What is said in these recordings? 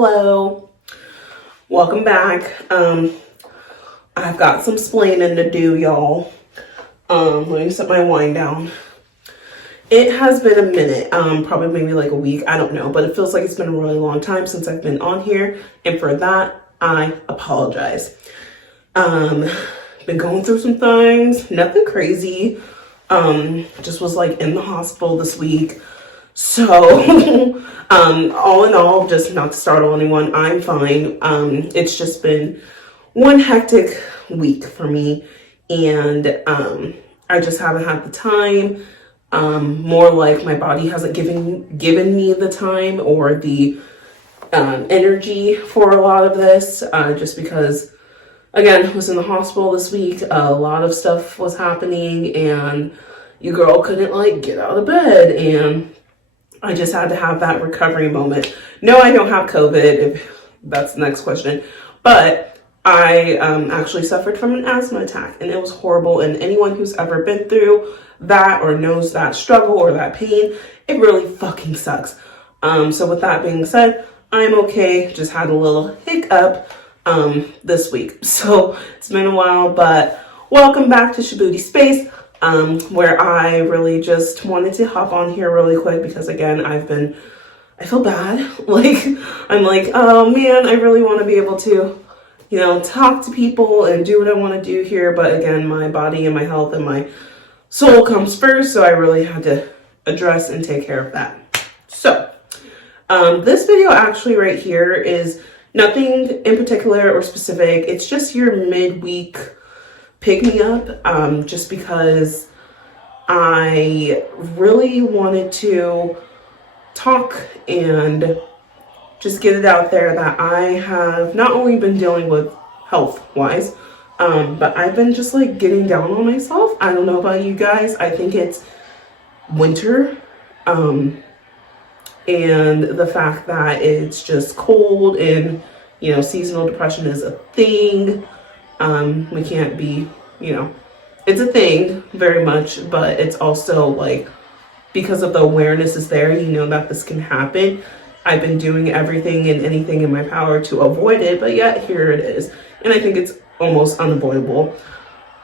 Hello, welcome back. I've got some splaining to do, y'all. Let me set my wine down. It has been a minute, probably maybe like a week, I don't know, but it feels like it's been a really long time since I've been on here, and for that, I apologize. Been going through some things, nothing crazy. Just was like in the hospital this week. So, all in all, just not to startle anyone, I'm fine. It's just been one hectic week for me, and I just haven't had the time. More like my body hasn't given me the time or the energy for a lot of this, just because, again, I was in the hospital this week. A lot of stuff was happening, and your girl couldn't like get out of bed, and I just had to have that recovery moment. No, I don't have COVID, if that's the next question, but I actually suffered from an asthma attack, and it was horrible. And anyone who's ever been through that or knows that struggle or that pain, it really fucking sucks. So with that being said, I'm okay. Just had a little hiccup this week. So it's been a while, but welcome back to Shabooty Space. Where I really just wanted to hop on here really quick because, again, I feel bad. Like, I'm like, oh man, I really want to be able to, talk to people and do what I want to do here. But again, my body and my health and my soul comes first. So I really had to address and take care of that. So, this video actually right here is nothing in particular or specific. It's just your midweek pick me up, just because I really wanted to talk and just get it out there that I have not only been dealing with health-wise, but I've been just like getting down on myself. I don't know about you guys. I think it's winter, and the fact that it's just cold and, seasonal depression is a thing. We can't be, it's a thing very much, but it's also like, because of the awareness is there, that this can happen. I've been doing everything and anything in my power to avoid it, but yet here it is. And I think it's almost unavoidable,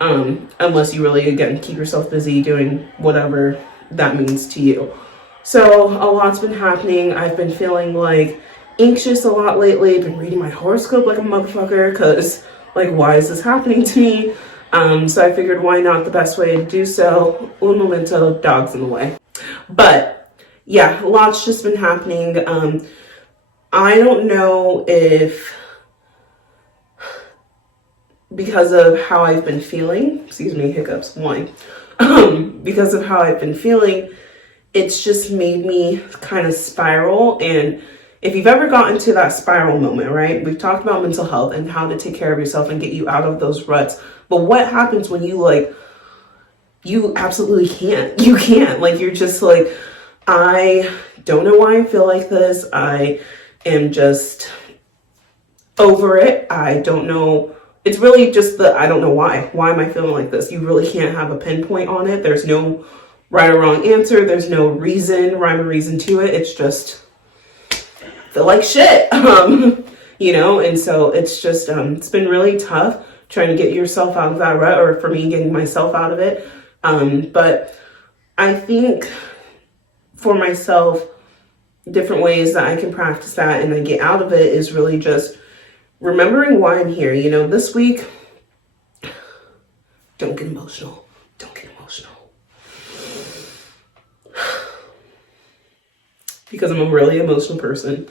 unless you really, again, keep yourself busy doing whatever that means to you. So a lot's been happening. I've been feeling like anxious a lot lately. I've been reading my horoscope like a motherfucker because, like, why is this happening to me? So I figured, why not? The best way to do so, un momento, dogs in the way. But yeah, a lot's just been happening. I don't know if, because of how I've been feeling, excuse me, hiccups, wine, because of how I've been feeling, it's just made me kind of spiral. And if you've ever gotten to that spiral moment, right? We've talked about mental health and how to take care of yourself and get you out of those ruts. But what happens when you absolutely can't? You can't. Like, you're just like, I don't know why I feel like this. I am just over it. I don't know. It's really just I don't know why. Why am I feeling like this? You really can't have a pinpoint on it. There's no right or wrong answer. There's no rhyme or reason to it. It's just, feel like shit, and so it's just, it's been really tough trying to get yourself out of that rut, or for me, getting myself out of it. But I think for myself, different ways that I can practice that and then get out of it is really just remembering why I'm here. This week, don't get emotional. Don't get emotional. Because I'm a really emotional person.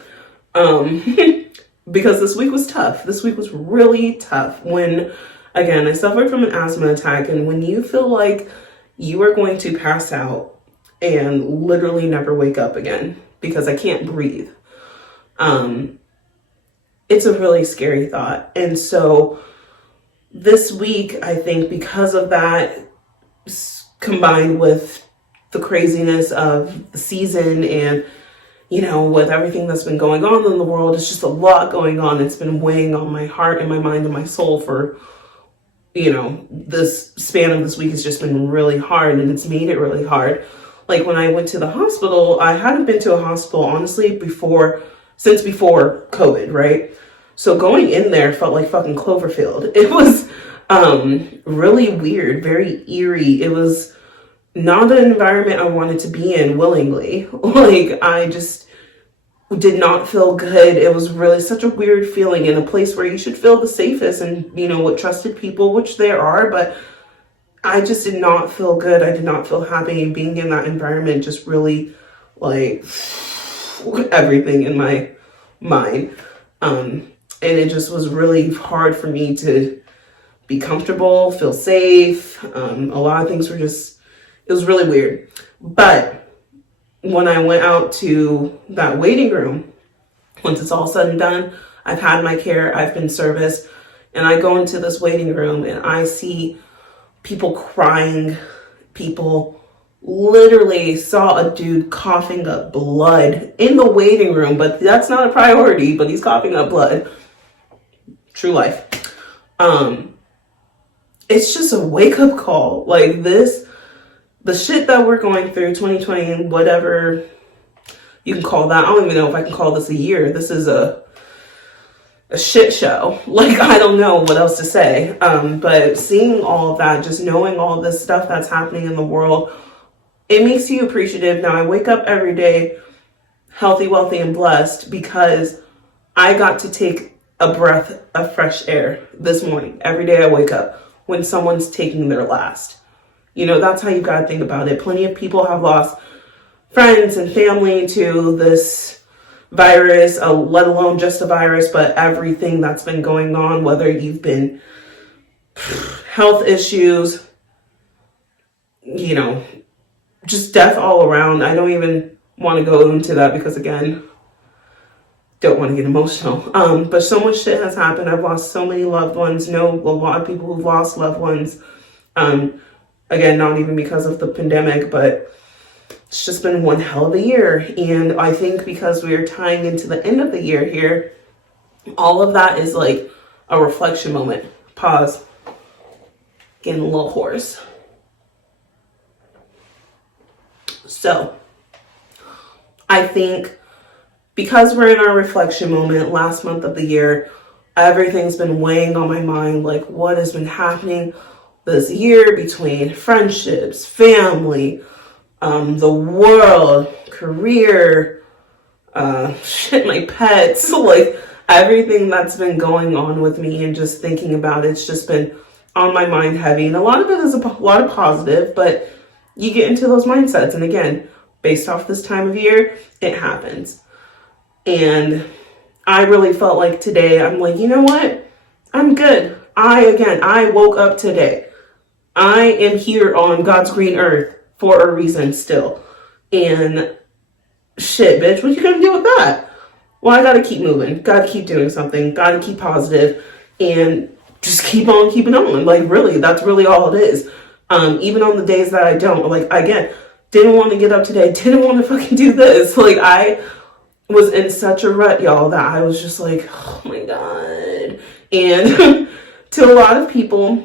Because this week was tough. This week was really tough. When, again, I suffered from an asthma attack, and when you feel like you are going to pass out and literally never wake up again because I can't breathe, it's a really scary thought. And so this week, I think because of that, combined with the craziness of the season and, with everything that's been going on in the world, it's just a lot going on. It's been weighing on my heart and my mind and my soul for, this span of this week has just been really hard, and it's made it really hard. Like, when I went to the hospital, I hadn't been to a hospital, honestly, before since before COVID, right? So going in there felt like fucking Cloverfield. It was really weird, very eerie. It was not an environment I wanted to be in willingly. Like, I just did not feel good. It was really such a weird feeling in a place where you should feel the safest and, you know, with trusted people, which there are, but I just did not feel good. I did not feel happy. Being in that environment just really, like, everything in my mind. And it just was really hard for me to be comfortable, feel safe. A lot of things were just, it was really weird. But when I went out to that waiting room, once it's all said and done, I've had my care, I've been serviced, and I go into this waiting room and I see people crying. People literally saw a dude coughing up blood in the waiting room, but that's not a priority, but he's coughing up blood. True life. It's just a wake-up call. Like, this, the shit that we're going through, 2020 and whatever you can call that. I don't even know if I can call this a year. This is a shit show. Like, I don't know what else to say. But seeing all of that, just knowing all this stuff that's happening in the world, it makes you appreciative. Now, I wake up every day healthy, wealthy, and blessed because I got to take a breath of fresh air this morning. Every day I wake up when someone's taking their last. You know, that's how you gotta think about it. Plenty of people have lost friends and family to this virus, let alone just a virus, but everything that's been going on, whether you've been health issues, you know, just death all around. I don't even want to go into that because, again, don't want to get emotional. But so much shit has happened. I've lost so many loved ones. Know a lot of people who've lost loved ones. Again, not even because of the pandemic, but it's just been one hell of a year. And I think because we are tying into the end of the year here, all of that is like a reflection moment. Pause. Getting a little hoarse. So, I think because we're in our reflection moment, last month of the year, everything's been weighing on my mind, like what has been happening this year between friendships, family, the world, career, my pets, like everything that's been going on with me and just thinking about it's just been on my mind heavy. And a lot of it is a lot of positive, but you get into those mindsets. And again, based off this time of year, it happens. And I really felt like today, I'm like, you know what? I'm good. I woke up today. I am here on God's green earth for a reason still. And shit, bitch, what you gonna do with that? Well, I gotta keep moving. Gotta keep doing something. Gotta keep positive and just keep on keeping on. Like, really, that's really all it is. Even on the days that I don't, like, again, didn't want to get up today. Didn't want to fucking do this. Like, I was in such a rut, y'all, that I was just like, oh my God. And to a lot of people,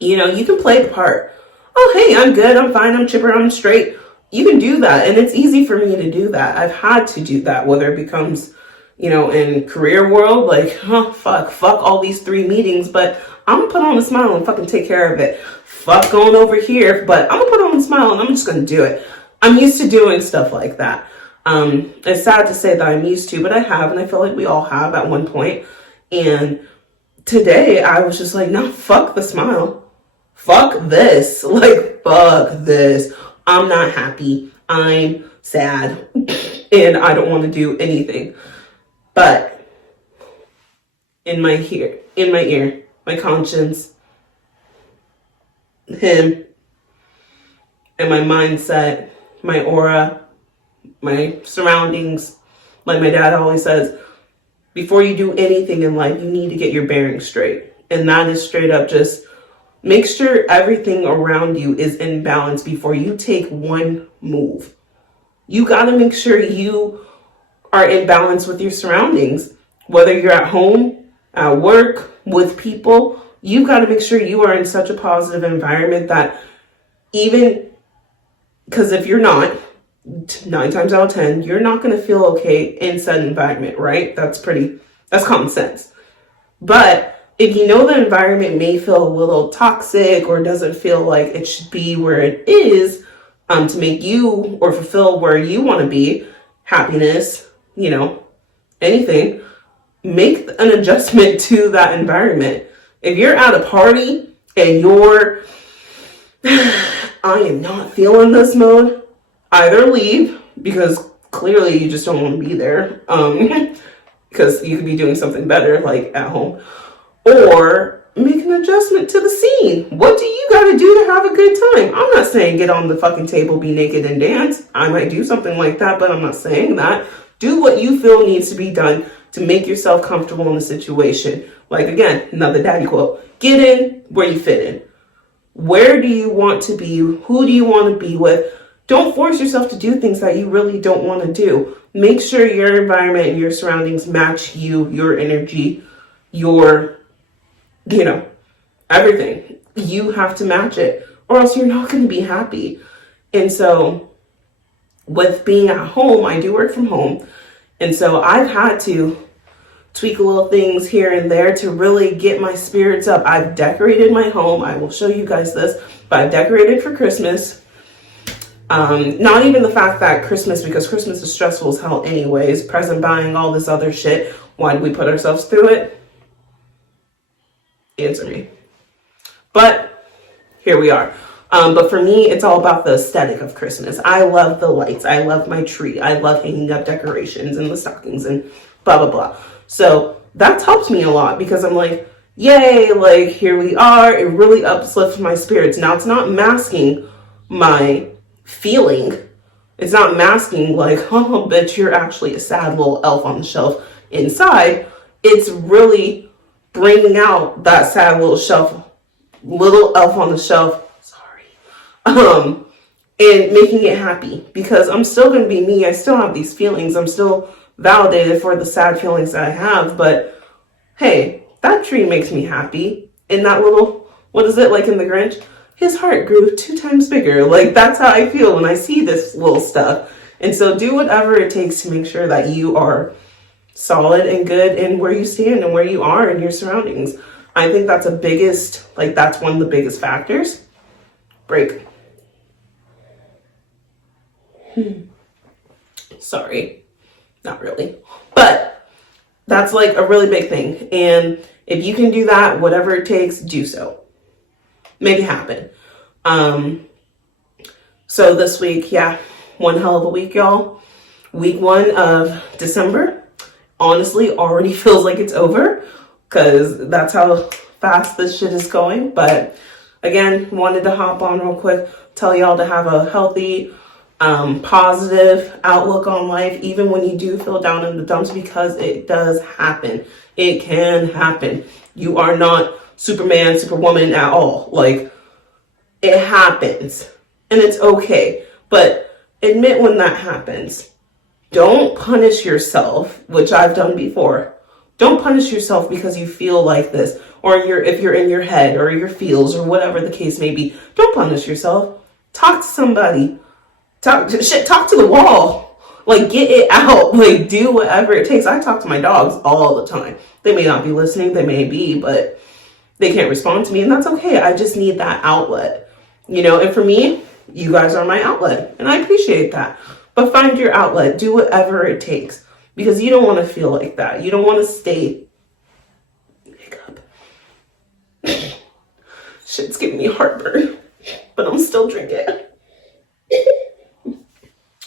you know, you can play the part. Oh, hey, I'm good. I'm fine. I'm chipper. I'm straight. You can do that. And it's easy for me to do that. I've had to do that, whether it becomes, you know, in career world, like, oh, fuck all these 3 meetings, but I'm gonna put on a smile and fucking take care of it. Fuck going over here, but I'm gonna put on a smile and I'm just gonna do it. I'm used to doing stuff like that. It's sad to say that I'm used to, but I have, and I feel like we all have at one point. And today I was just like, no, fuck the smile. Fuck this. Like, fuck this. I'm not happy. I'm sad. And I don't want to do anything. But in my ear, my conscience, him, and my mindset, my aura, my surroundings, like my dad always says, before you do anything in life, you need to get your bearings straight. And that is straight up just make sure everything around you is in balance before you take one move. You got to make sure you are in balance with your surroundings, whether you're at home, at work, with people. You've got to make sure you are in such a positive environment that even, because if you're not, 9 times out of 10, you're not going to feel okay in said environment, right? That's common sense. But if you know the environment may feel a little toxic or doesn't feel like it should be where it is, to make you or fulfill where you want to be, happiness, anything, make an adjustment to that environment. If you're at a party and I am not feeling this mode, either leave, because clearly you just don't want to be there, because you could be doing something better, like at home, or make an adjustment to the scene. What do you got to do to have a good time? I'm not saying get on the fucking table, be naked and dance. I might do something like that, but I'm not saying that. Do what you feel needs to be done to make yourself comfortable in the situation. Like, again, another daddy quote: get in where you fit in. Where do you want to be? Who do you want to be with? Don't force yourself to do things that you really don't want to do. Make sure your environment and your surroundings match you, your energy, your, everything. You have to match it, or else you're not going to be happy. And so with being at home, I do work from home. And so I've had to tweak little things here and there to really get my spirits up. I've decorated my home. I will show you guys this, but I've decorated for Christmas. Not even the fact that because Christmas is stressful as hell anyways, present buying, all this other shit. Why do we put ourselves through it? Answer me. But here we are. But for me, it's all about the aesthetic of Christmas. I love the lights. I love my tree. I love hanging up decorations and the stockings and blah, blah, blah. So that's helped me a lot, because I'm like, yay, like, here we are. It really uplifts my spirits. Now, it's not masking my feeling. It's not masking like, oh, bitch, you're actually a sad little elf on the shelf inside. It's really bringing out that sad little elf on the shelf, and making it happy, because I'm still going to be me. I still have these feelings. I'm still validated for the sad feelings that I have, but hey, that tree makes me happy. And that little, what is it, like in The Grinch? His heart grew 2 times bigger. Like, that's how I feel when I see this little stuff. And so do whatever it takes to make sure that you are solid and good in where you stand and where you are in your surroundings. I think that's that's one of the biggest factors. Break. Sorry, not really. But that's like a really big thing. And if you can do that, whatever it takes, do so. Make it happen. So this week, one hell of a week, y'all. Week 1 of December, honestly, already feels like it's over, because that's how fast this shit is going. But again, wanted to hop on real quick, tell y'all to have a healthy, positive outlook on life, even when you do feel down in the dumps, because it does happen. It can happen. You are not Superman, Superwoman at all. Like, it happens, and it's okay. But admit when that happens. Don't punish yourself, which I've done before. Don't punish yourself because you feel like this, or if you're in your head or your feels, or whatever the case may be. Don't punish yourself. Talk to somebody. Talk to the wall. Like, get it out. Like, do whatever it takes. I talk to my dogs all the time. They may not be listening. They may be, but they can't respond to me, and that's okay. I just need that outlet. And for me, you guys are my outlet, and I appreciate that. But find your outlet. Do whatever it takes, because you don't want to feel like that. You don't want to stay. Hiccup. Shit's giving me heartburn, but I'm still drinking.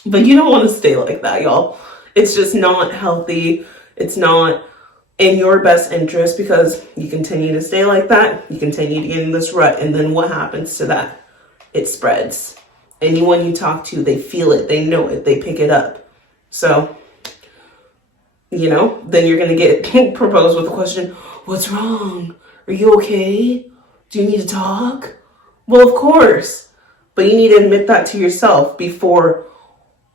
But you don't want to stay like that, y'all. It's just not healthy. It's not in your best interest, because you continue to stay like that. You continue to get in this rut. And then what happens to that? It spreads. Anyone you talk to, they feel it. They know it. They pick it up. So, then you're going to get proposed with the question, what's wrong? Are you okay? Do you need to talk? Well, of course. But you need to admit that to yourself before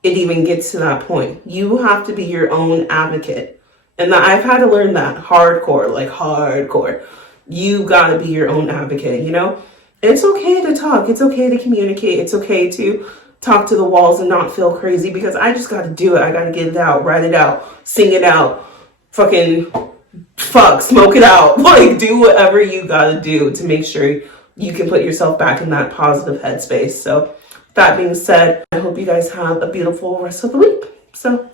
it even gets to that point. You have to be your own advocate. And I've had to learn that hardcore. You gotta be your own advocate, It's okay to talk. It's okay to communicate. It's okay to talk to the walls and not feel crazy, because I just got to do it. I got to get it out, write it out, sing it out, fucking smoke it out. Like, do whatever you got to do to make sure you can put yourself back in that positive headspace. So that being said, I hope you guys have a beautiful rest of the week. So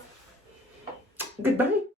goodbye.